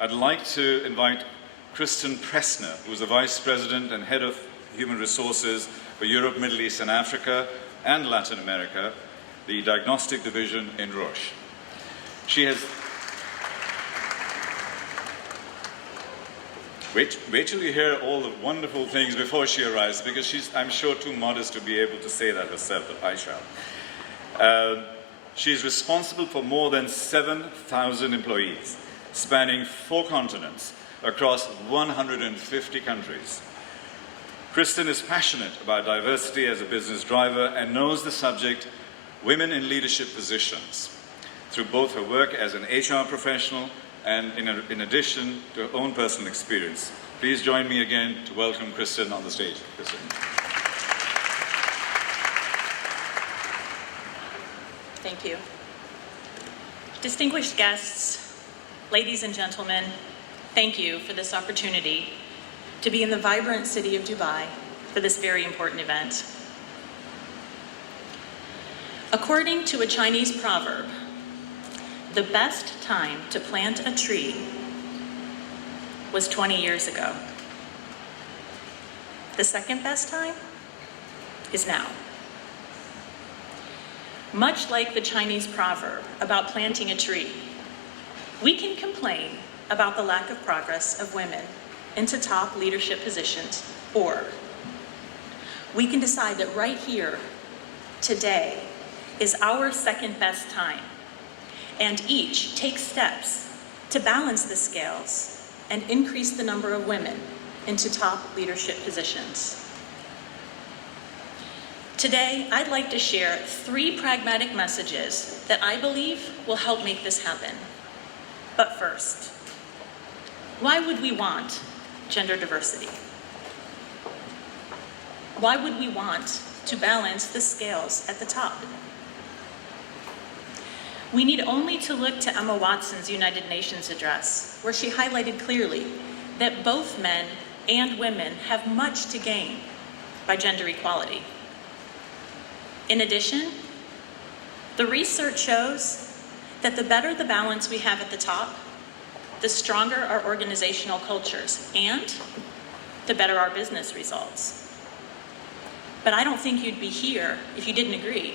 I'd like to invite Kristen Pressner, who is the Vice President and Head of Human Resources for Europe, Middle East and Africa and Latin America, the Diagnostic Division in Roche. She has... Wait till you hear all the wonderful things before she arrives, because she's, I'm sure, too modest to be able to say that herself, but I shall. She's responsible for more than 7,000 employees, spanning 4 continents, across 150 countries. Kristen is passionate about diversity as a business driver and knows the subject women in leadership positions through both her work as an HR professional and in addition to her own personal experience. Please join me again to welcome Kristen on the stage. Kristen. Thank you. Distinguished guests, ladies and gentlemen, thank you for this opportunity to be in the vibrant city of Dubai for this very important event. According to a Chinese proverb, the best time to plant a tree was 20 years ago. The second best time is now. Much like the Chinese proverb about planting a tree, we can complain about the lack of progress of women into top leadership positions, or we can decide that right here, today, is our second best time, and each take steps to balance the scales and increase the number of women into top leadership positions. Today, I'd like to share 3 pragmatic messages that I believe will help make this happen. But first, why would we want gender diversity? Why would we want to balance the scales at the top? We need only to look to Emma Watson's United Nations address, where she highlighted clearly that both men and women have much to gain by gender equality. In addition, the research shows that the better the balance we have at the top, the stronger our organizational cultures and the better our business results. But I don't think you'd be here if you didn't agree.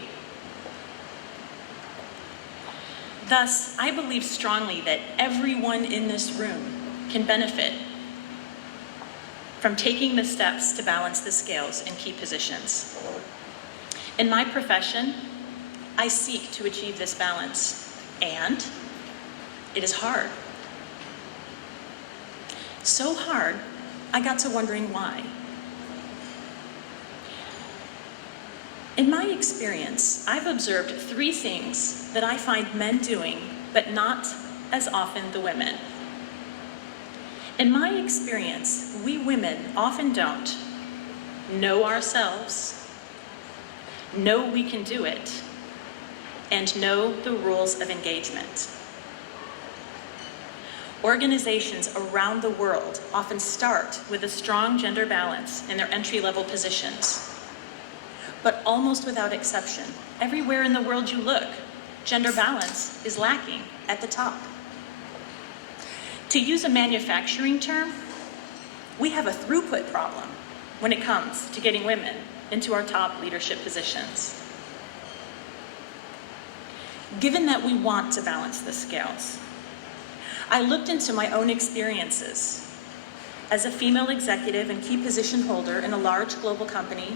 Thus, I believe strongly that everyone in this room can benefit from taking the steps to balance the scales in key positions. In my profession, I seek to achieve this balance, and it is hard. So hard, I got to wondering why. In my experience, I've observed 3 things that I find men doing, but not as often the women. In my experience, we women often don't know ourselves, know we can do it, and know the rules of engagement. Organizations around the world often start with a strong gender balance in their entry-level positions. But almost without exception, everywhere in the world you look, gender balance is lacking at the top. To use a manufacturing term, we have a throughput problem when it comes to getting women into our top leadership positions. Given that we want to balance the scales, I looked into my own experiences as a female executive and key position holder in a large global company,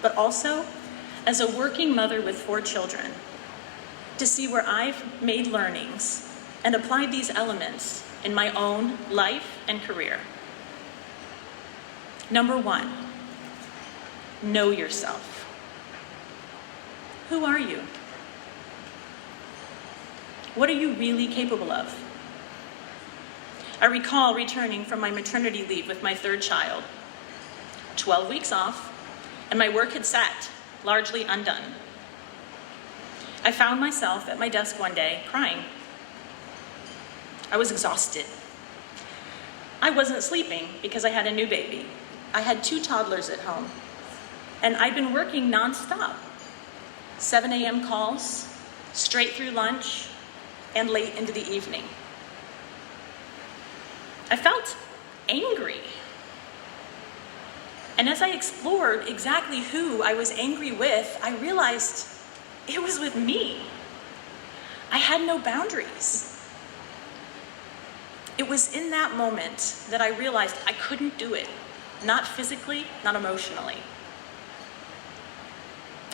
but also as a working mother with 4 children, to see where I've made learnings and applied these elements in my own life and career. Number 1, know yourself. Who are you? What are you really capable of? I recall returning from my maternity leave with my 3rd child, 12 weeks off, and my work had sat largely undone. I found myself at my desk one day crying. I was exhausted. I wasn't sleeping because I had a new baby. I had 2 toddlers at home, and I'd been working nonstop. 7 a.m. calls, straight through lunch, and late into the evening. I felt angry. And as I explored exactly who I was angry with, I realized it was with me. I had no boundaries. It was in that moment that I realized I couldn't do it, not physically, not emotionally.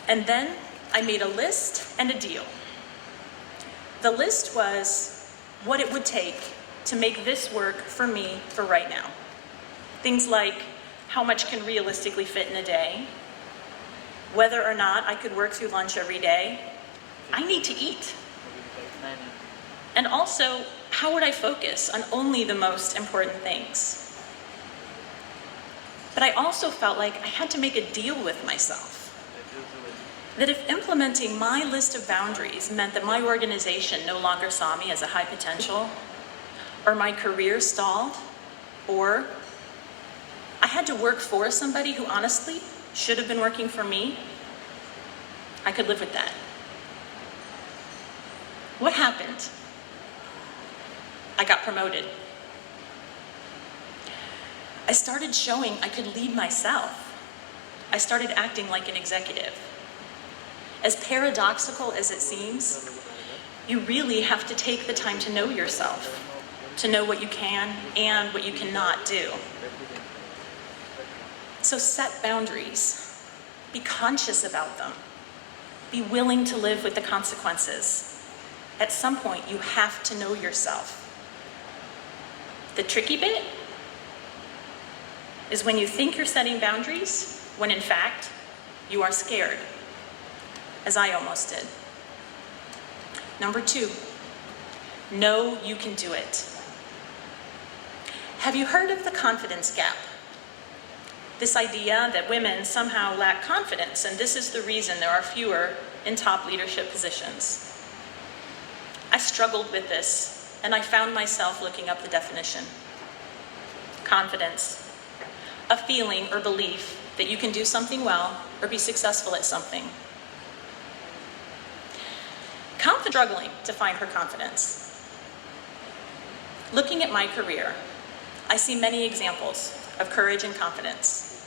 And then I made a list and a deal. The list was what it would take to make this work for me for right now. Things like how much can realistically fit in a day, whether or not I could work through lunch every day. I need to eat. And also, how would I focus on only the most important things? But I also felt like I had to make a deal with myself. That if implementing my list of boundaries meant that my organization no longer saw me as a high potential, or my career stalled, or I had to work for somebody who honestly should have been working for me, I could live with that. What happened? I got promoted. I started showing I could lead myself. I started acting like an executive. As paradoxical as it seems, you really have to take the time to know yourself, to know what you can and what you cannot do. So set boundaries. Be conscious about them. Be willing to live with the consequences. At some point, you have to know yourself. The tricky bit is when you think you're setting boundaries, when in fact, you are scared, as I almost did. Number 2, know you can do it. Have you heard of the confidence gap? This idea that women somehow lack confidence, and this is the reason there are fewer in top leadership positions. I struggled with this, and I found myself looking up the definition. Confidence, a feeling or belief that you can do something well or be successful at something. Struggling to find her confidence. Looking at my career, I see many examples of courage and confidence.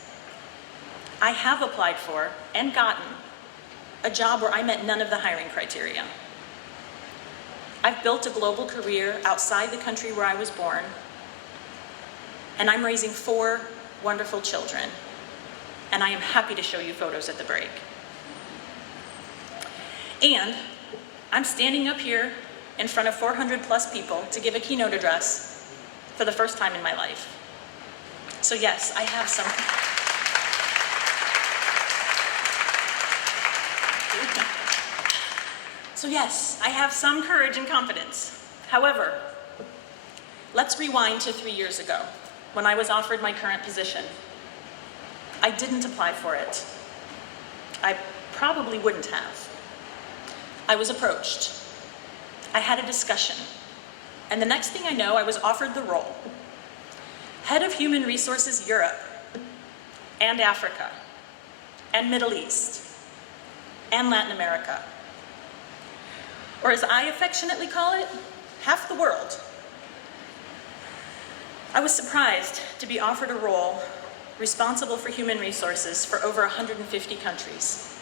I have applied for and gotten a job where I met none of the hiring criteria. I've built a global career outside the country where I was born, and I'm raising 4 wonderful children, and I am happy to show you photos at the break. And I'm standing up here in front of 400 plus people to give a keynote address for the first time in my life. So yes, I have some. So yes, I have some courage and confidence. However, let's rewind to 3 years ago when I was offered my current position. I didn't apply for it. I probably wouldn't have. I was approached. I had a discussion. And the next thing I know, I was offered the role. Head of Human Resources Europe, and Africa, and Middle East, and Latin America. Or as I affectionately call it, half the world. I was surprised to be offered a role responsible for human resources for over 150 countries.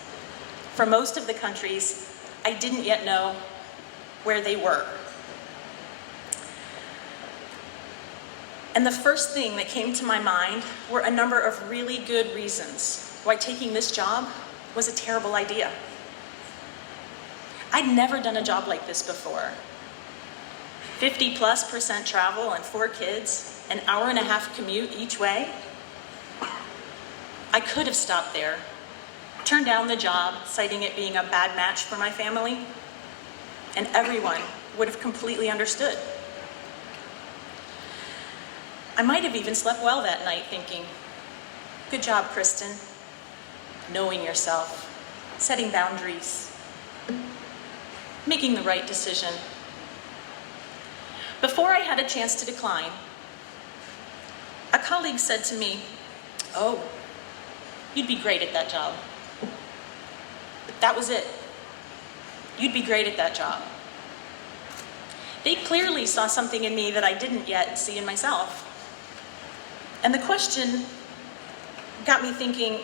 For most of the countries, I didn't yet know where they were. And the first thing that came to my mind were a number of really good reasons why taking this job was a terrible idea. I'd never done a job like this before. 50+% travel and 4 kids, an hour-and-a-half commute each way. I could have stopped there, turned down the job, citing it being a bad match for my family, and everyone would have completely understood. I might have even slept well that night thinking, good job, Kristen. Knowing yourself, setting boundaries, making the right decision. Before I had a chance to decline, a colleague said to me, "Oh, you'd be great at that job." That was it. You'd be great at that job. They clearly saw something in me that I didn't yet see in myself. And the question got me thinking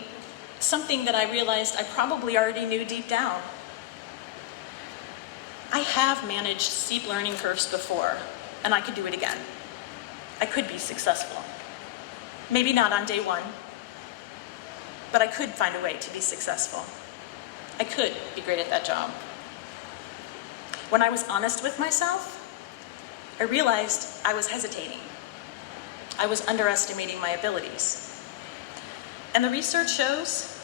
something that I realized I probably already knew deep down. I have managed steep learning curves before, and I could do it again. I could be successful. Maybe not on day one, but I could find a way to be successful. I could be great at that job. When I was honest with myself, I realized I was hesitating. I was underestimating my abilities. And the research shows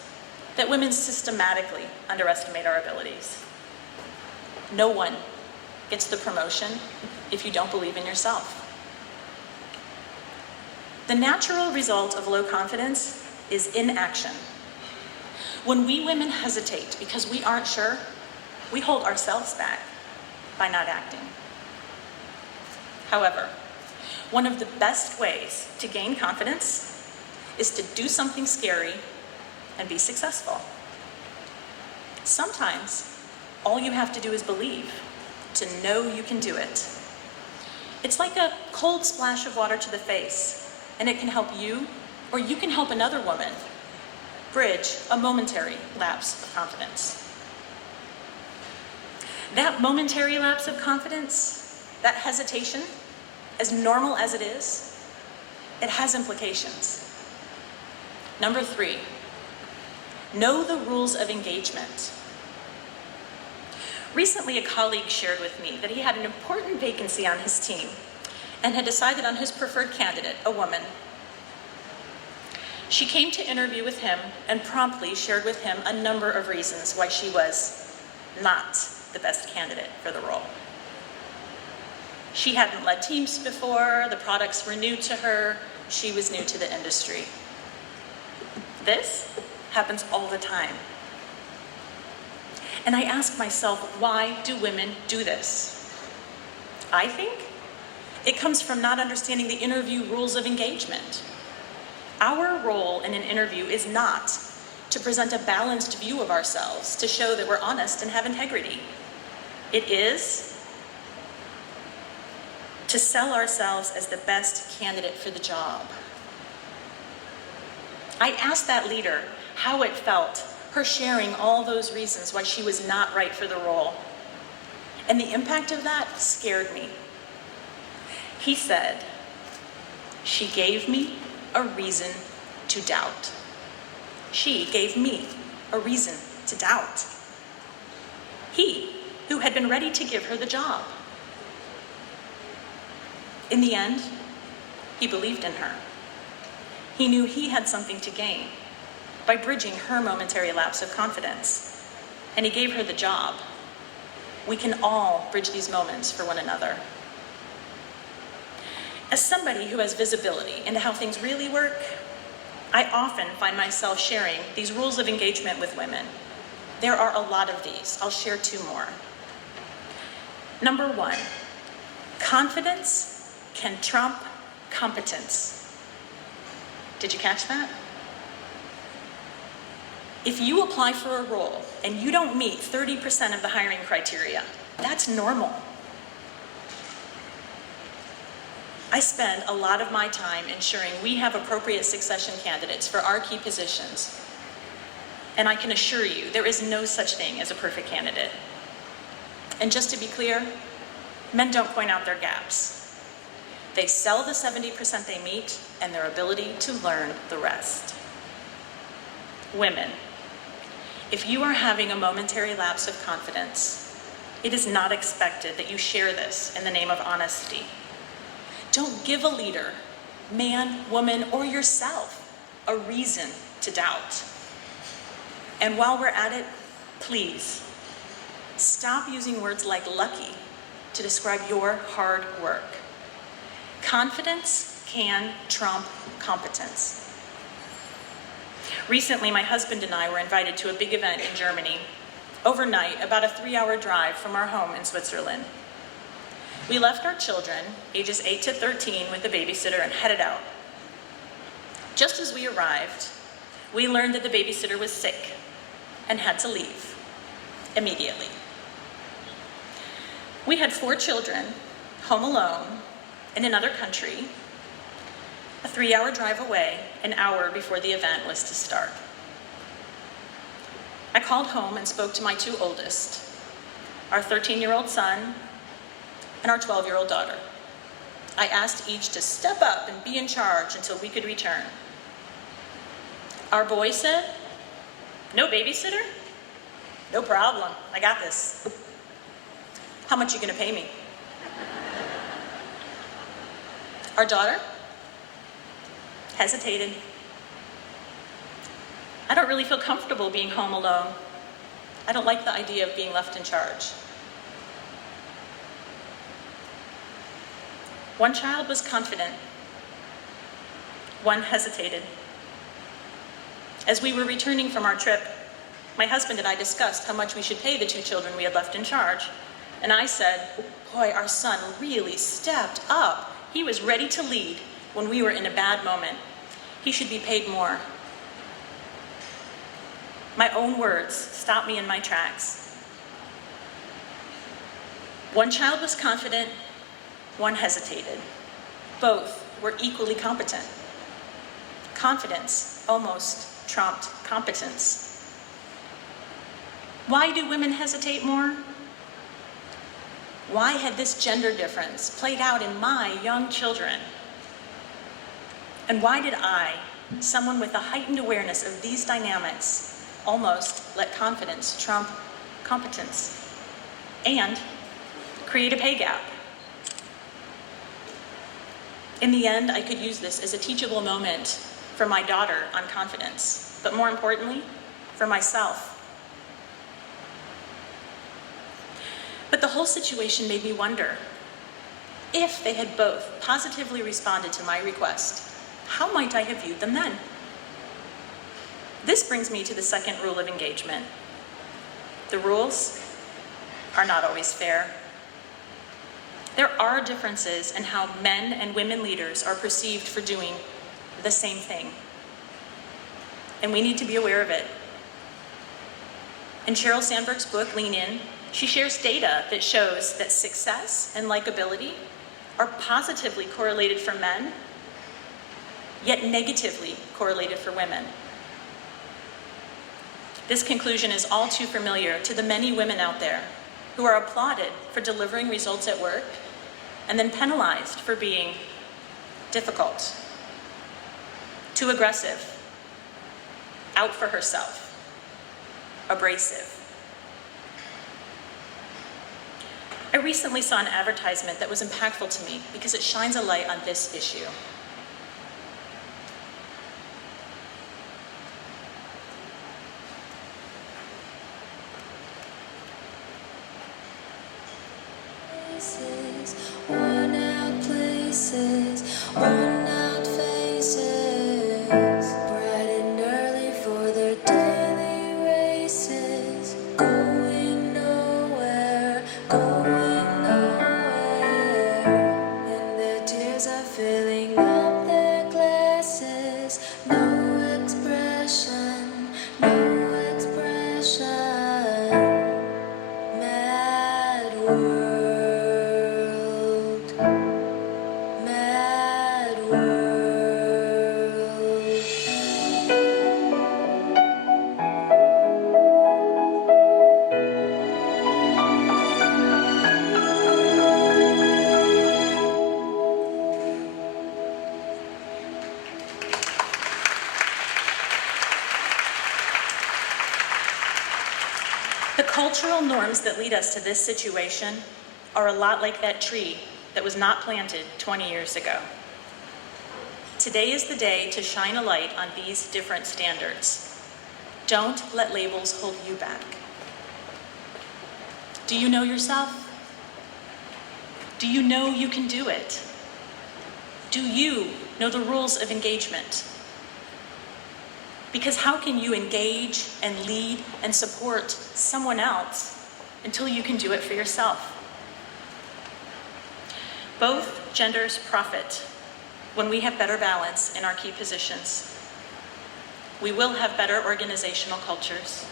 that women systematically underestimate our abilities. No one gets the promotion if you don't believe in yourself. The natural result of low confidence is inaction. When we women hesitate because we aren't sure, we hold ourselves back by not acting. However, one of the best ways to gain confidence is to do something scary and be successful. Sometimes, all you have to do is believe, to know you can do it. It's like a cold splash of water to the face, and it can help you, or you can help another woman bridge a momentary lapse of confidence. That momentary lapse of confidence, that hesitation, as normal as it is, it has implications. Number 3, know the rules of engagement. Recently, a colleague shared with me that he had an important vacancy on his team and had decided on his preferred candidate, a woman. She came to interview with him and promptly shared with him a number of reasons why she was not the best candidate for the role. She hadn't led teams before, the products were new to her, she was new to the industry. This happens all the time. And I ask myself, why do women do this? I think it comes from not understanding the interview rules of engagement. Our role in an interview is not to present a balanced view of ourselves, to show that we're honest and have integrity. It is to sell ourselves as the best candidate for the job. I asked that leader how it felt, her sharing all those reasons why she was not right for the role. And the impact of that scared me. He said, "She gave me a reason to doubt." She gave me a reason to doubt. He, who had been ready to give her the job. In the end, he believed in her. He knew he had something to gain by bridging her momentary lapse of confidence, and he gave her the job. We can all bridge these moments for one another. As somebody who has visibility into how things really work, I often find myself sharing these rules of engagement with women. There are a lot of these. I'll share 2 more. Number 1, confidence can trump competence. Did you catch that? If you apply for a role and you don't meet 30% of the hiring criteria, that's normal. I spend a lot of my time ensuring we have appropriate succession candidates for our key positions. And I can assure you, there is no such thing as a perfect candidate. And just to be clear, men don't point out their gaps. They sell the 70% they meet and their ability to learn the rest. Women, if you are having a momentary lapse of confidence, it is not expected that you share this in the name of honesty. Don't give a leader, man, woman, or yourself, a reason to doubt. And while we're at it, please, stop using words like lucky to describe your hard work. Confidence can trump competence. Recently, my husband and I were invited to a big event in Germany, overnight, about a 3-hour drive from our home in Switzerland. We left our children, ages 8 to 13, with a babysitter and headed out. Just as we arrived, we learned that the babysitter was sick and had to leave immediately. We had 4 children home alone, in another country, a 3-hour drive away, an hour before the event was to start. I called home and spoke to my 2 oldest, our 13-year-old son and our 12-year-old daughter. I asked each to step up and be in charge until we could return. Our boy said, "No babysitter? No problem, I got this. How much are you gonna pay me?" Our daughter hesitated. "I don't really feel comfortable being home alone. I don't like the idea of being left in charge." One child was confident. One hesitated. As we were returning from our trip, my husband and I discussed how much we should pay the 2 children we had left in charge. And I said, "Boy, our son really stepped up. He was ready to lead when we were in a bad moment. He should be paid more." My own words stopped me in my tracks. One child was confident, one hesitated. Both were equally competent. Confidence almost trumped competence. Why do women hesitate more? Why had this gender difference played out in my young children? And why did I, someone with a heightened awareness of these dynamics, almost let confidence trump competence and create a pay gap? In the end, I could use this as a teachable moment for my daughter on confidence, but more importantly, for myself. But the whole situation made me wonder, if they had both positively responded to my request, how might I have viewed them then? This brings me to the second rule of engagement. The rules are not always fair. There are differences in how men and women leaders are perceived for doing the same thing. And we need to be aware of it. In Sheryl Sandberg's book, Lean In, she shares data that shows that success and likability are positively correlated for men, yet negatively correlated for women. This conclusion is all too familiar to the many women out there who are applauded for delivering results at work and then penalized for being difficult, too aggressive, out for herself, abrasive. I recently saw an advertisement that was impactful to me because it shines a light on this issue. Worn out places, worn out faces, bright and early for their daily races, going nowhere, and their tears are filling up their glasses. No expression, no expression. Mad world, mad world. The cultural norms that lead us to this situation are a lot like that tree that was not planted 20 years ago. Today is the day to shine a light on these different standards. Don't let labels hold you back. Do you know yourself? Do you know you can do it? Do you know the rules of engagement? Because how can you engage and lead and support someone else until you can do it for yourself? Both genders profit when we have better balance in our key positions. We will have better organizational cultures.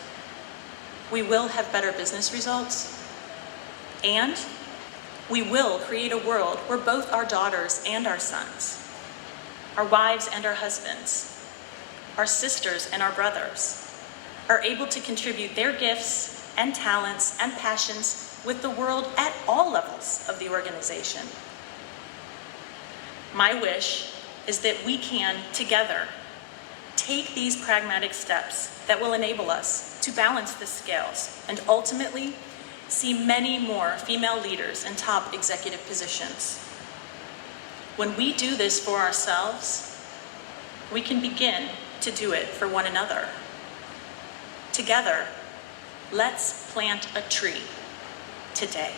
We will have better business results. And We will create a world where both our daughters and our sons, our wives and our husbands, our sisters and our brothers, are able to contribute their gifts and talents and passions with the world at all levels of the organization. My wish is that we can, together, take these pragmatic steps that will enable us to balance the scales and ultimately see many more female leaders in top executive positions. When we do this for ourselves, we can begin to do it for one another. Together, let's plant a tree today.